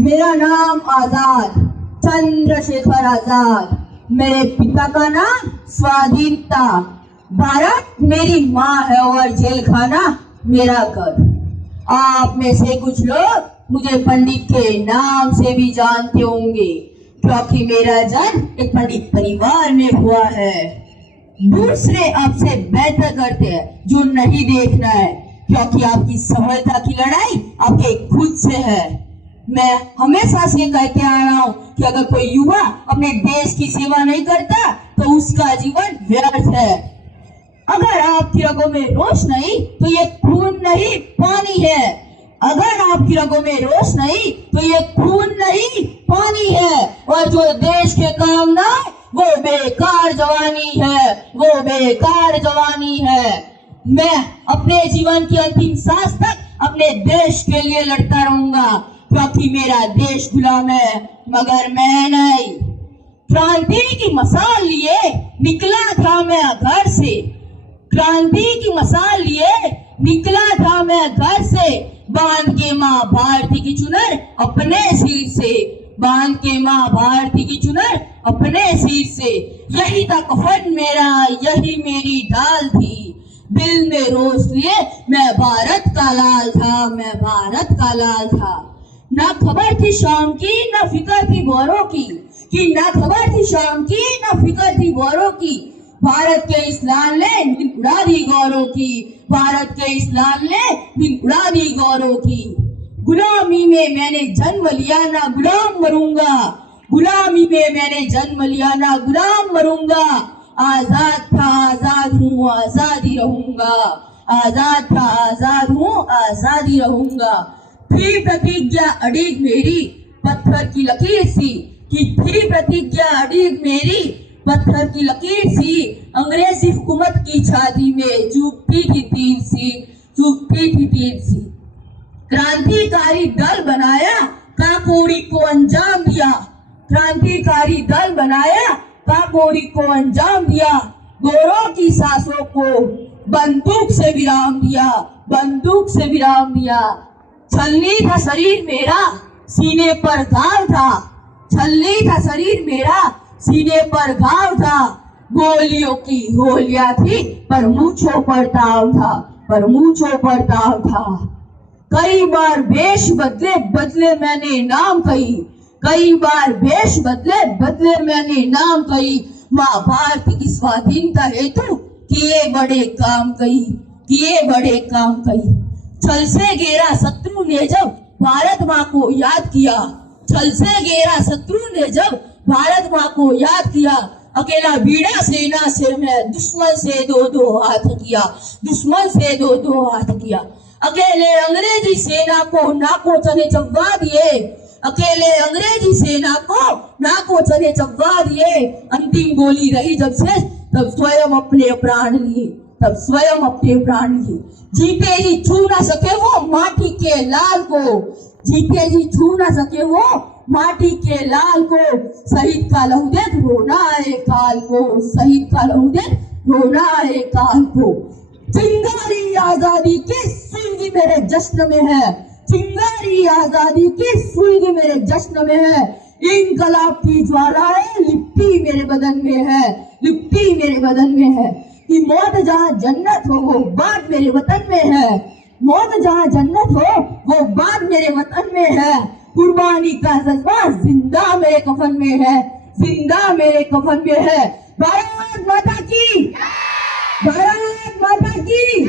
मेरा नाम आजाद, चंद्रशेखर आजाद। मेरे पिता का नाम स्वाधीनता। भारत मेरी माँ है और जेल खाना मेरा घर। आप में से कुछ लोग मुझे पंडित के नाम से भी जानते होंगे, क्योंकि मेरा जन्म एक पंडित परिवार में हुआ है। दूसरे आपसे बेहतर करते हैं जो नहीं देखना है, क्योंकि आपकी सफलता की लड़ाई आपके खुद से है। मैं हमेशा से कहते आ रहा हूँ कि अगर कोई युवा अपने देश की सेवा नहीं करता तो उसका जीवन व्यर्थ है। अगर आपकी रगों में रोष नहीं तो ये खून नहीं पानी है। अगर आपकी रगों में रोष नहीं तो ये खून नहीं पानी है। और जो देश के काम ना वो बेकार जवानी है, वो बेकार जवानी है। मैं अपने जीवन की अंतिम सांस तक अपने देश के लिए लड़ता रहूंगा, क्योंकि मेरा देश गुलाम है मगर मैं नहीं। क्रांति की मसाल लिए निकला था मैं घर से, क्रांति की मसाल लिए निकला था मैं घर से। बांध के माँ भारती की चुनर अपने सिर से, बांध के माँ भारती की चुनर अपने सिर से। यही था कफन मेरा, यही मेरी ढाल थी। दिल में रोष लिए मैं भारत का लाल था, मैं भारत का लाल था। ना खबर थी शाम की, ना फिक्र थी बोरों की, कि ना खबर थी शाम की, ना फिक्र थी बोरों की। भारत के इस लाल ने दिन उड़ा दी गौरव की, भारत के इस लाल ने दिन उड़ा दी गौरव की। गुलामी में मैंने जन्म लिया, ना गुलाम मरूंगा। गुलामी में मैंने जन्म लिया, ना गुलाम मरूंगा। आजाद था आजाद हूँ, आजादी रहूंगा। आजाद था आजाद हूँ, आजादी रहूंगा। थी प्रतिज्ञा अड़िग मेरी पत्थर की लकीर सी, कि थी प्रतिज्ञा अड़िग मेरी पत्थर की लकीर सी। अंग्रेजी हुकूमत की छाती में चुभती थी तीर सी, चुभती थी तीर सी। क्रांतिकारी दल बनाया, काकोरी को अंजाम दिया। क्रांतिकारी दल बनाया, काकोरी को अंजाम दिया। गोरों की सांसों को बंदूक से विराम दिया, बंदूक से विराम दिया। छलनी था शरीर मेरा, सीने पर घाव था। छलनी था शरीर मेरा, सीने पर घाव था। गोलियों की गोलियां थी पर मूंछों पर ताव था, पर मूंछों पर ताव था। कई बार वेश बदले बदले मैंने नाम कही, कई बार वेश बदले बदले मैंने नाम कही। माँ भारती की स्वाधीनता हेतु किए बड़े काम कही, किए बड़े काम कही। छल से घेरा शत्रु ने जब भारत माँ को याद किया, छल से घेरा शत्रु ने जब भारत माँ को याद किया। अकेला बीड़ा सेना से मैं दुश्मन से दो दो हाथ किया, दुश्मन से दो दो हाथ किया। अकेले अंग्रेजी सेना को नाकों चने चबवा दिए, अकेले अंग्रेजी सेना को नाकों चने चबवा दिए। अंतिम गोली रही जब से तब स्वयं अपने प्राण लिए, तब स्वयं अपने प्राण लिए। जीते जी छू ना सके वो माटी के लाल को, जीते जी छू ना सके वो माटी के लाल को। शहीद का लहू देख रोना है काल को, शहीद का लहू देख रोना है काल को। चिंगारी आजादी की सुलगी मेरे जश्न में है, चिंगारी आजादी की सुलगी मेरे जश्न में है। इनकलाब की ज्वालाएं लिपटी मेरे बदन में है, लिपटी मेरे बदन में है। कि मौत जहाँ जन्नत हो वो बात मेरे वतन में है, मौत जहाँ जन्नत हो वो बात मेरे वतन में है। कुर्बानी का जज्बा जिंदा मेरे कफन में है, जिंदा मेरे कफन में है। भारत माता की, भारत माता की।